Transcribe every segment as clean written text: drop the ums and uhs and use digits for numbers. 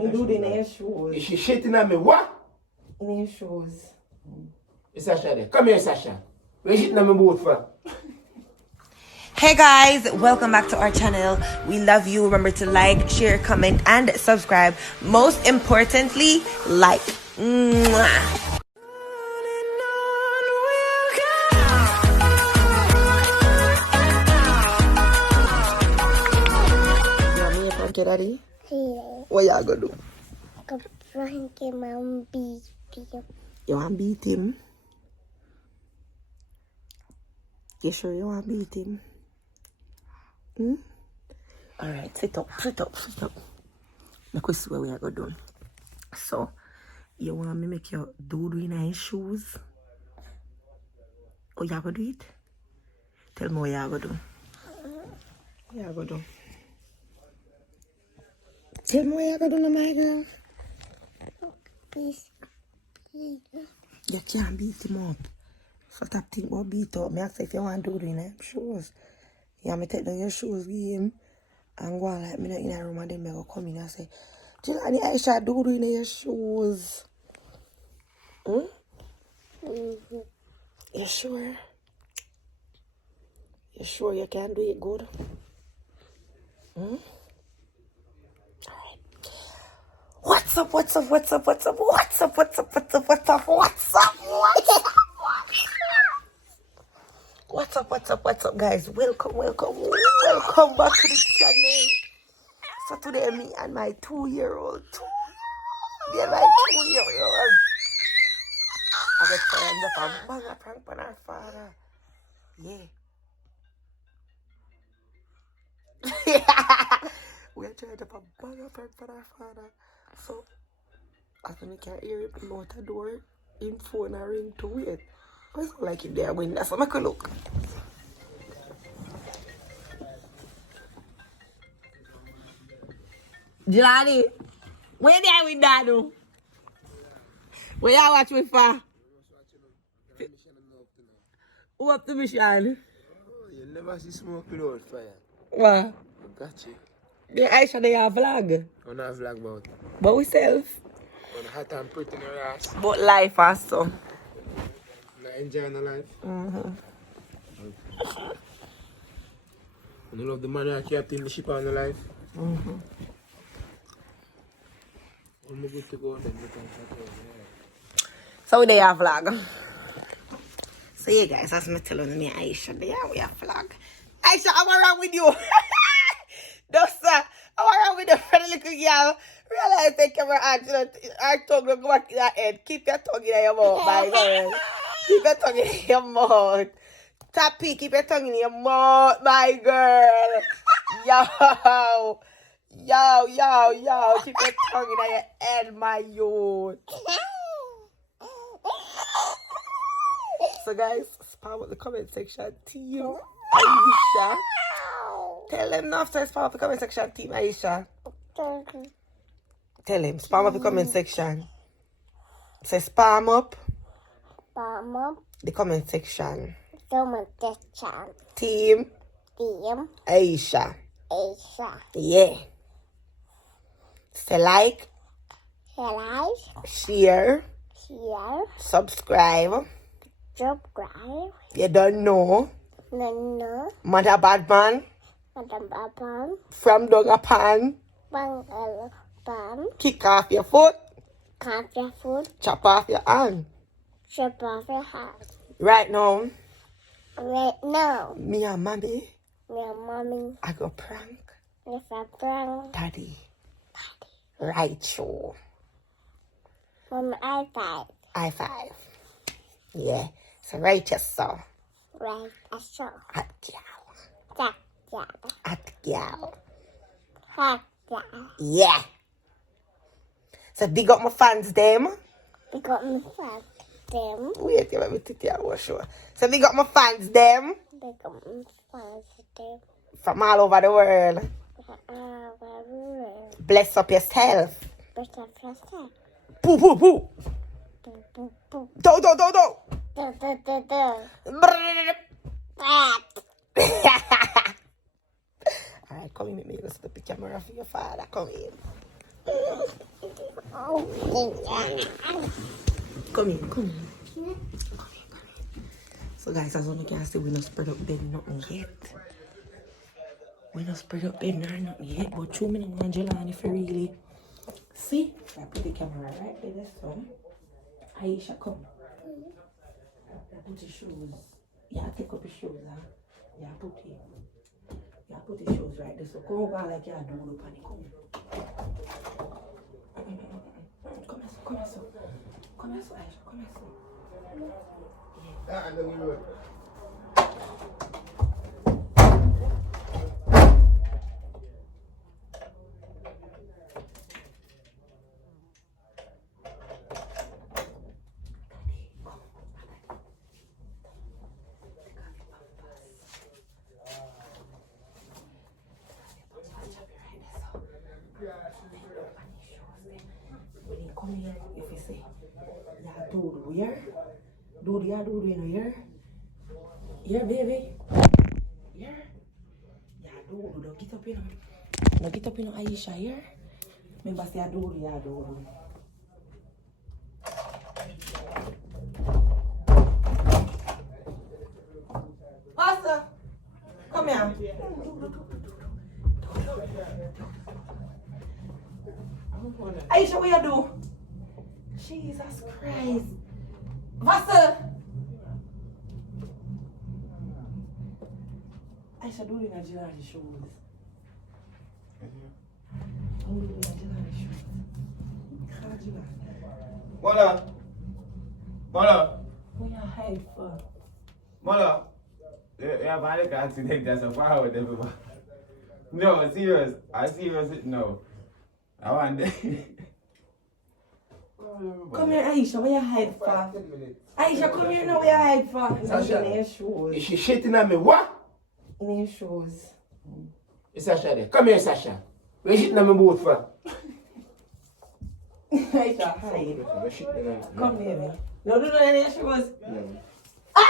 You do it in your shoes. Is she shitting at me? What? In your shoes. It's Sasha there. Come here, Sasha. Where you shitting at me boat for? Hey guys, welcome back to our channel. We love you. Remember to like, share, comment, and subscribe. Most importantly, like. Mwah. You want me to prank your daddy? Yeah. What y'all gonna do? Go prank him and beat him. You want to beat him? You sure you want to beat him? Hmm? Alright, sit up. Look, we see what we are going to do. So, you want me make your dodo in his shoes? Oh, you are going to do it? Tell me what you are going to do. What you are going to do? Tell me what you are going to do, my girl. Please. You can't beat him up. So stop thinking about beat up. Me ask if you want to do it in his shoes. You want me take down your shoes with him and go on like me in a room and then me go come in and say, Jelani, I should do it in your shoes. Hmm? Mm-hmm. You sure? You sure you can do it good? Hmm? Alright. What's up? What's up, guys? Welcome back to the channel. So today, me and my 2-year-old, I got friends up and bang a prank on our father. Yeah. We are trying to bang a prank on our father. So, as when you can hear him out the door, him phone a ring to wait. I don't like it there when that's what I could look. Jelani, where there with Dado? Where you watch me for? Who up the mission? Oh, you never see smoke without fire. What? Got you. The Aisha, they have vlog. On a vlog about. But we self. On hot and pretty in your ass. But life also. Not enjoying the life. Mm-hmm. And you love the man that kept in the ship on the life. Mm-hmm. I'm good to go then. We can chat over there. So they have vlog. So yeah guys, as I'm telling me Aisha, they have vlog. Aisha, I'm wrong with you. No sir, I'm wrong with the friendly little girl. Realize the camera and our tongue don't go back in your head. Keep your tongue in your mouth, my girl. Keep your tongue in your mouth. Tappy, keep your tongue in your mouth, my girl. Yo. Keep your tongue in your head, my youth. So guys, spam up the comment section. Team Aisha. Tell them now to spam up the comment section. Team Aisha. Tell him, spam up the comment section. Say spam up the comment section. Team Aisha. Yeah. Say like, share, subscribe. You don't know. Mother bad man. From down a pan. Kick off your foot. Chop off your hand. Right now. Me and mommy. I go prank. Daddy. Right, show. High five. Yeah. So right yourself. Hot gal. Hot gal. Yeah. So big up my fans, them. Wait, you let me take you show. So big up my fans, them. From all over the world. Bless up yourself. Poo, poo, poo. Do, do, do, do. Alright, come in with me. Let's put the camera for your father. Come in. Come in, come in. So guys, as you can see, we not spread up bed nothing yet. We not spread up bed nothing yet, but 2 minutes on Jelani if you really see. I put the camera right there, so Aisha, come. Put the shoes. Yeah, take up the shoes, huh? Yeah, put the shoes right there. So come over like you do the panic. Come here, so. Come here, so, Aisha. Come here, so. Ah, no, we will. Come here, if you say, yeah, dodo, here. Dodo, yeah, dodo, you know, here. Here, baby. Here. Yeah, dodo, don't get up, you know. Don't get up, you know, Aisha, here. Remember, say, dodo, yeah, dodo. Pastor, come here. Aisha, what you do? Jesus Christ. Vassal! Aisha, do it in a Jelani shoes. Do it in a Jelani shoes. Mother. Mother. What you hide for? Mother. You have an accident that's a fire with them. No, serious. I'm serious. No. I want that. Come here, Aisha, what you hide for? Aisha, come here now, what you hide for? Sasha. In your shoes. Is she shitting at me? What? In your shoes. Is Sasha there? Come here, Sasha. Where you shitting at me both for? Aisha, hide. Where shitting at me? Come here, baby. No, do in your shoes. No. Ah!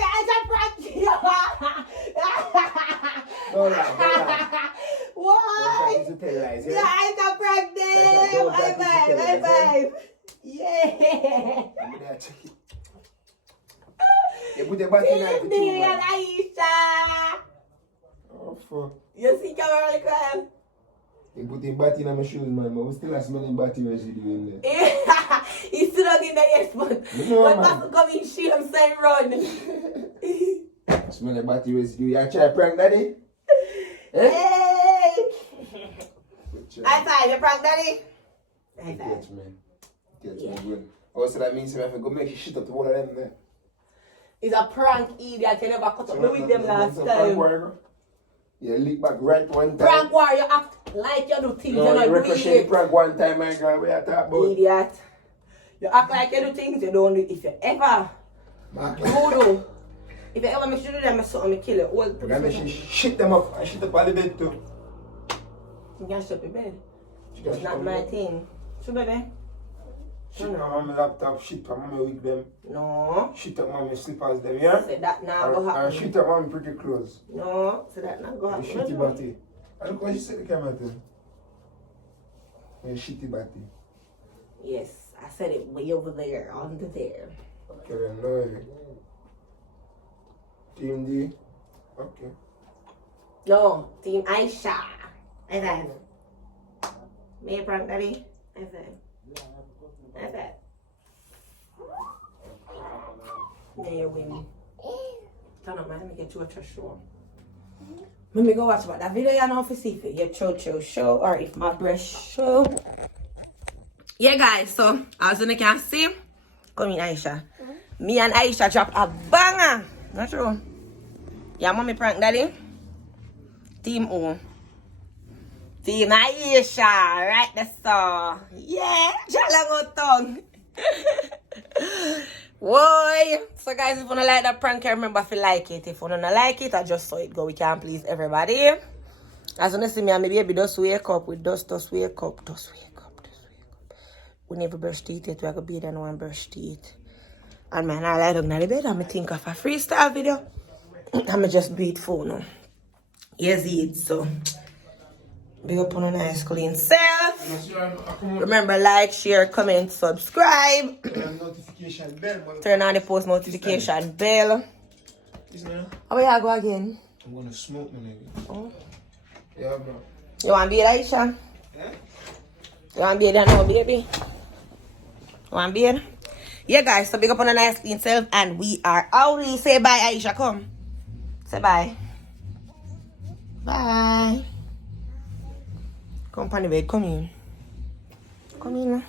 Aisha, prank you! No, no. Why? Don't try to tell lies, Yeah, yeah? I'm pregnant. Don't Bye practice bye, it, bye bye. Yeah. I'm gonna check it. You put the back in at the Me two, and man. Aisha. Oh, fuck. You see camera record? You put the bat in my shoes, man, but we still have smelling batty residue in there. He's still not in there yet, but No, when man. Pastor come in, she him say run. Smelling batty residue. You try prank daddy? Hey! Good High try. five, you prank daddy? High five. Catch me. Catch me good. Also, that means you have to go make shit up to all of them there. It's a prank, idiot. You never cut up with them last So prank time. warrior. You lick back right one time. Prank war, you act like you do things No, you're you not ricochet doing it. prank one time, my girl. We are talking about. Idiot. You act like you do things you don't do. If you ever do, if you ever make sure you do that, I'm kill you. All We're gonna shit them up. I shit up on the bed too. you can shut the bed. She can It's shit not on my me. thing. So baby? Shit on my laptop, shit on my wig them. No. Shit up my slippers them, yeah? Say that now go And happen. shit up my pretty clothes. No. Say that now go You happen. shitty body. I look what you said the camera to. You shitty body. Yes, I said it way over there, under there. Okay then, no way. Team D. Okay. No, Team Aisha. High five. Me prank daddy. High five. High five. There you win. Turn up, man. Let me get you a trash show. Let me go watch about that video. You know, to see if it your cho show or if my breast show. Yeah, guys. So as you can see, come in, Aisha. Me and Aisha drop a banger. Not true. Yeah, mommy prank daddy. Team O. Team Aisha. Right there, so. Yeah. Jalango tongue. Why? So guys, if you don't like that prank, remember if you like it. If you don't like it, I just saw it go. We can't please everybody. As you see me and my baby just wake up. We just wake up. Just wake up. We never brush teeth yet. We are going to be there and one brush teeth. And man, I lie down in the bed and I think of a freestyle video. I'm just do it for now. Yes, it. So Big up on a nice clean self. Remember, like, share, comment, subscribe. Notification bell. Turn on the post notification bell. How are you go again? I'm gonna smoke my nigga. Oh. Yeah, bro. You want to be Aisha? Yeah? You want to be there now, baby? You want to be there? Yeah, guys, so big up on a nice clean self, and we are out. Say bye, Aisha. Come. Say bye. Bye. Come on the bed. Come in. Come in.